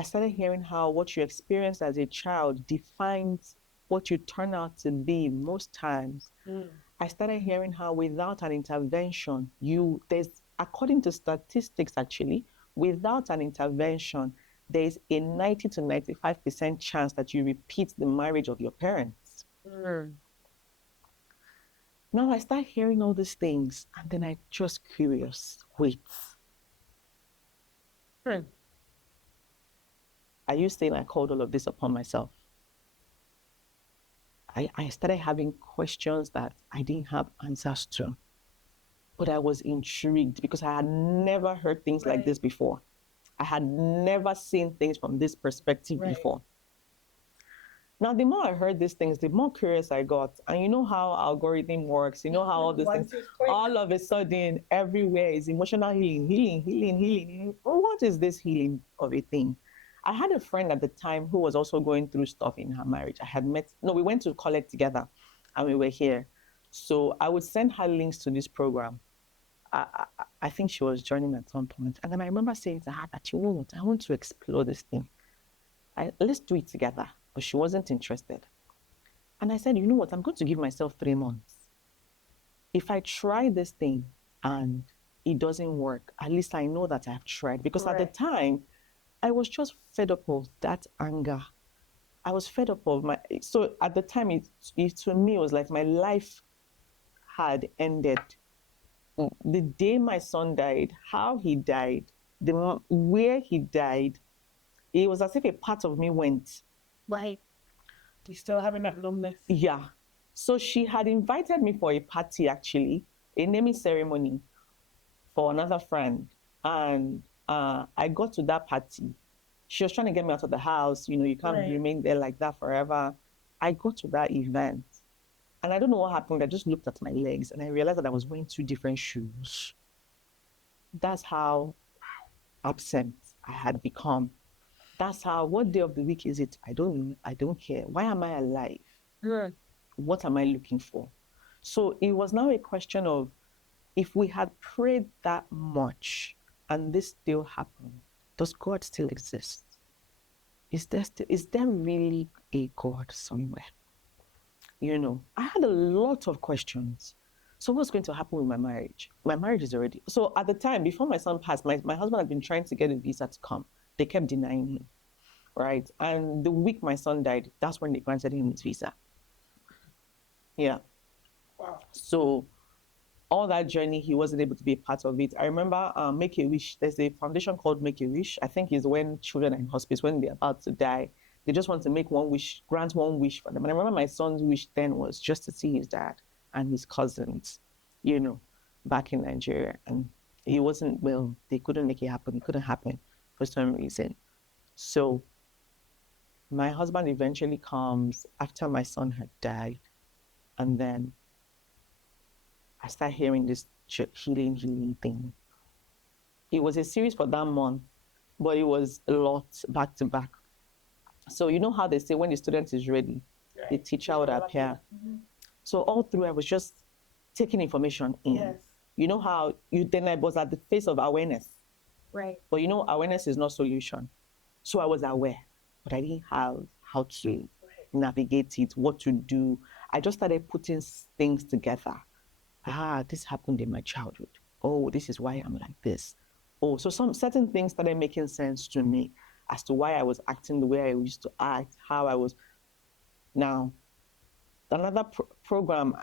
I started hearing how what you experienced as a child defines what you turn out to be most times. I started hearing how without an intervention, according to statistics actually, without an intervention, there's a 90 to 95% chance that you repeat the marriage of your parents. Now I start hearing all these things, and then I just curious. Wait. Are you saying I called all of this upon myself? I started having questions that I didn't have answers to. But I was intrigued because I had never heard things like this before. I had never seen things from this perspective before. Now, the more I heard these things, the more curious I got. And you know how algorithm works. You know how all these things, all of a sudden, everywhere is emotional healing. What is this healing of a thing? I had a friend at the time who was also going through stuff in her marriage. We went to college together and we were here. So I would send her links to this program. I think she was joining at some point. And then I remember saying to her that, you know what, I want to explore this thing. Let's do it together. But she wasn't interested. And I said, you know what, I'm going to give myself 3 months. If I try this thing and it doesn't work, at least I know that I've tried. Because at the time, I was just fed up of that anger. I was fed up of so at the time, it to me, it was like my life had ended. The day my son died, how he died, where he died, it was as if a part of me went. Right. You still having that numbness? Yeah. So she had invited me for a party, actually, a naming ceremony for another friend. And I got to that party. She was trying to get me out of the house. You know, you can't remain there like that forever. I got to that event. And I don't know what happened. I just looked at my legs and I realized that I was wearing 2 different shoes. That's how absent I had become. That's how, what day of the week is it? I don't care. Why am I alive? What am I looking for? So it was now a question of, if we had prayed that much and this still happened, does God still exist? Is there really a God somewhere? You know, I had a lot of questions. So what's going to happen with my marriage? My marriage is already... So at the time, before my son passed, my husband had been trying to get a visa to come. They kept denying him, right? And the week my son died, that's when they granted him his visa. Yeah. Wow. So all that journey, he wasn't able to be a part of it. I remember Make a Wish. There's a foundation called Make a Wish. I think it's when children are in hospice, when they're about to die, they just want to make one wish, grant one wish for them. And I remember my son's wish then was just to see his dad and his cousins, you know, back in Nigeria. And it wasn't, well, they couldn't make it happen. It couldn't happen for some reason. So my husband eventually comes after my son had died. And then I started hearing this healing thing. It was a series for that month, but it was a lot back to back. So you know how they say when the student is ready, the teacher would appear. So all through, I was just taking information in. Yes. You know how then I was at the face of awareness. Right. But you know, awareness is not solution. So I was aware, but I didn't have how to navigate it, what to do. I just started putting things together. This happened in my childhood. Oh, this is why I'm like this. Oh, so some certain things started making sense to me as to why I was acting the way I used to act, how I was. Now, another program